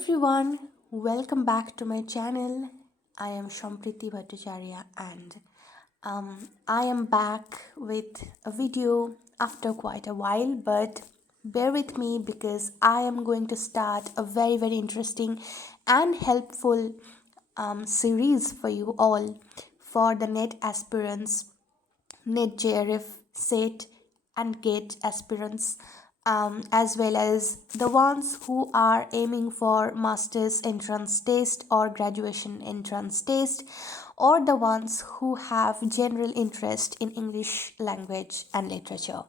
Everyone, welcome back to my channel. I am Sampriti and I am back with a video after quite a while, but bear with me because I am going to start a very interesting and helpful series for you all for the NET aspirants, NET JRF, SET, and GATE aspirants, as well as the ones who are aiming for master's entrance test or graduation entrance test, or the ones who have general interest in English language and literature.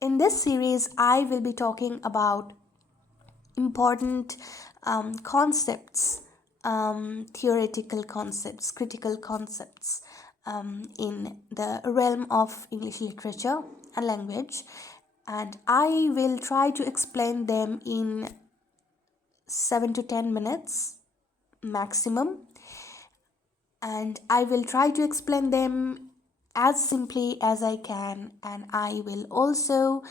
In this series, I will be talking about important concepts, theoretical concepts, critical concepts in the realm of English literature and language, and I will try to explain them in 7 to 10 minutes maximum, and I will try to explain them as simply as I can, and I will also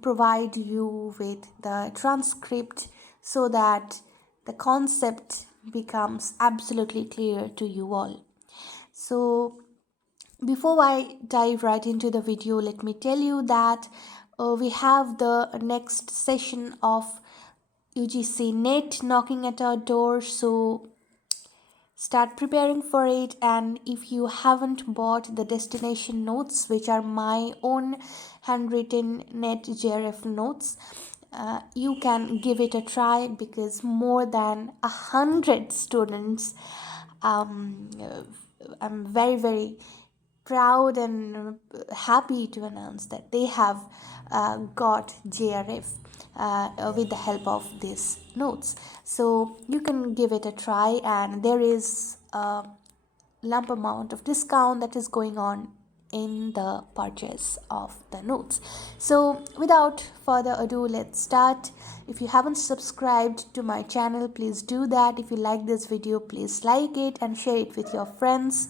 provide you with the transcript so that the concept becomes absolutely clear to you all. So before I dive right into the video, let me tell you that we have the next session of UGC NET knocking at our door, so start preparing for it. And if you haven't bought the destination notes, which are my own handwritten NET JRF notes, you can give it a try because more than 100 students, I'm very proud and happy to announce that they have got JRF with the help of these notes. So you can give it a try, and there is a lump amount of discount that is going on in the purchase of the notes. So without further ado, let's start. If you haven't subscribed to my channel, please do that. If you like this video, please like it and share it with your friends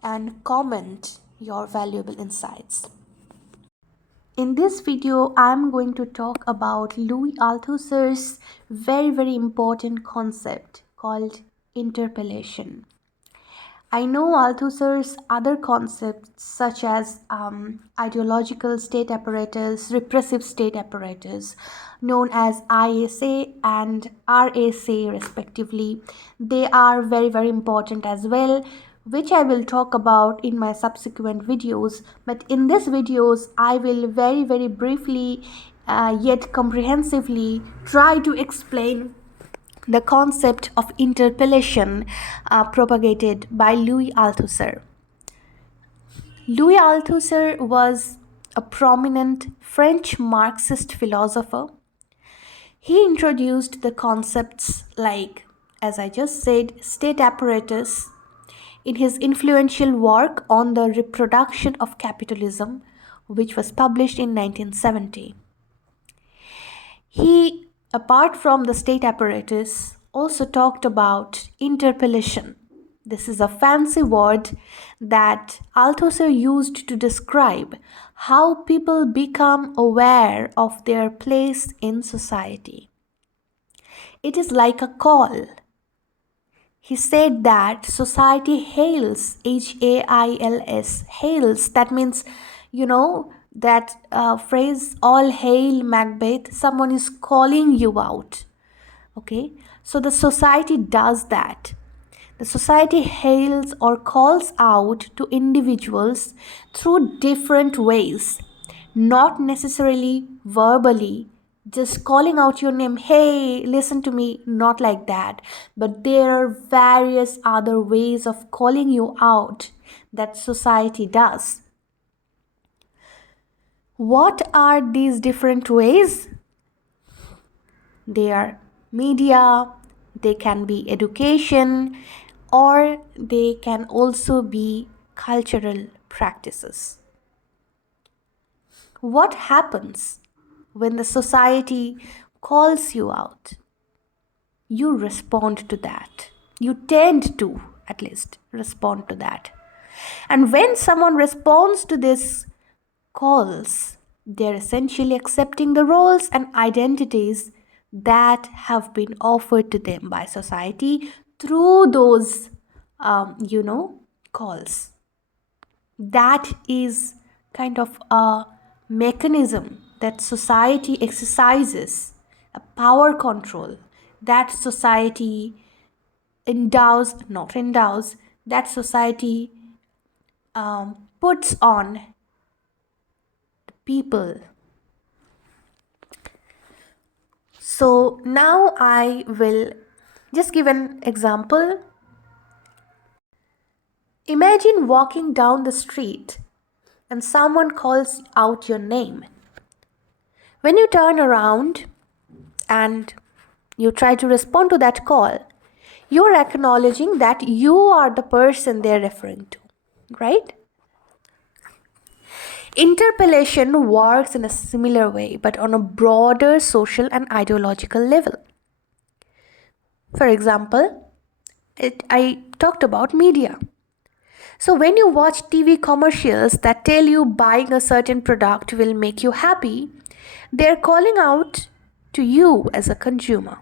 and comment your valuable insights. In this video, I'm going to talk about Louis Althusser's very important concept called interpellation. I know Althusser's other concepts such as ideological state apparatus, repressive state apparatus, known as ISA and RASA respectively. They are very important as well, which I will talk about in my subsequent videos. But in these videos, I will very briefly yet comprehensively try to explain the concept of interpellation propagated by Louis Althusser. Louis Althusser was a prominent French Marxist philosopher. He introduced the concepts like, as I just said, state apparatus in his influential work on the reproduction of capitalism, which was published in 1970. He, apart from the state apparatus, also talked about interpellation. This is a fancy word that Althusser used to describe how people become aware of their place in society. It is like a call. He said that society hails, Hails, hails, that means, that phrase, all hail Macbeth, someone is calling you out. Okay, so the society does that. The society hails or calls out to individuals through different ways, not necessarily verbally, just calling out your name, hey, listen to me, not like that. But there are various other ways of calling you out that society does. What are these different ways? They are media, they can be education, or they can also be cultural practices. What happens when the society calls you out? You respond to that. You tend to, at least, respond to that. And when someone responds to these calls, they're essentially accepting the roles and identities that have been offered to them by society through those, calls. That is kind of a mechanism that society exercises, a power control that society not endows, that society puts on people. So now I will just give an example. Imagine walking down the street and someone calls out your name. When you turn around and you try to respond to that call, you're acknowledging that you are the person they're referring to, right? Interpellation works in a similar way, but on a broader social and ideological level. For example, I talked about media. So when you watch TV commercials that tell you buying a certain product will make you happy, they're calling out to you as a consumer.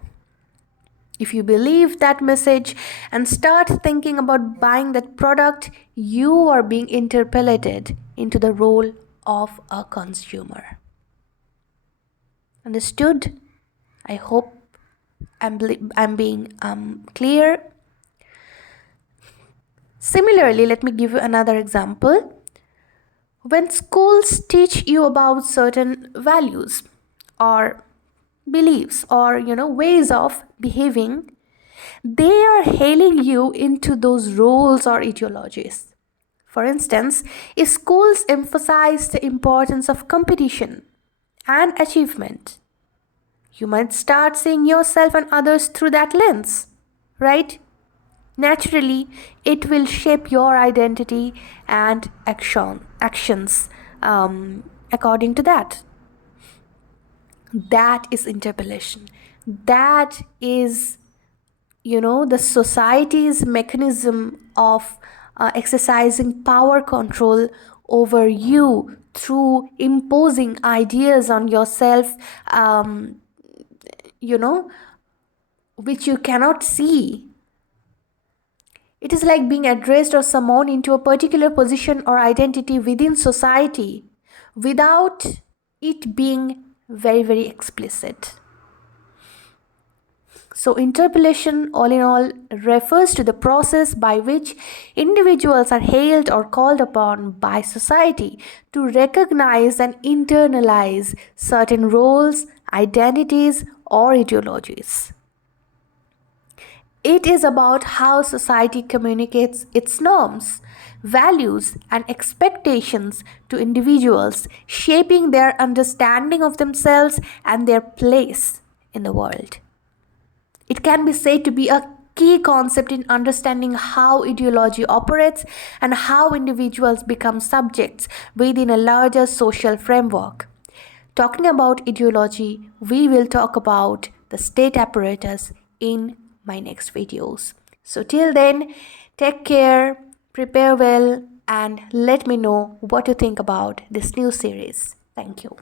If you believe that message and start thinking about buying that product, you are being interpellated into the role of a consumer. Understood? I hope I'm being clear. Similarly, let me give you another example. When schools teach you about certain values or beliefs or ways of behaving, they are hailing you into those roles or ideologies. For instance, if schools emphasize the importance of competition and achievement, you might start seeing yourself and others through that lens, right? Naturally, it will shape your identity and actions according to that. That is interpellation. That is, the society's mechanism of exercising power control over you through imposing ideas on yourself, which you cannot see. It is like being addressed or summoned into a particular position or identity within society without it being very, very explicit. So, interpellation, all in all, refers to the process by which individuals are hailed or called upon by society to recognize and internalize certain roles, identities, or ideologies. It is about how society communicates its norms, values, and expectations to individuals, shaping their understanding of themselves and their place in the world. It can be said to be a key concept in understanding how ideology operates and how individuals become subjects within a larger social framework. Talking about ideology, we will talk about the state apparatus in my next videos. So till then, take care, prepare well, and let me know what you think about this new series. Thank you.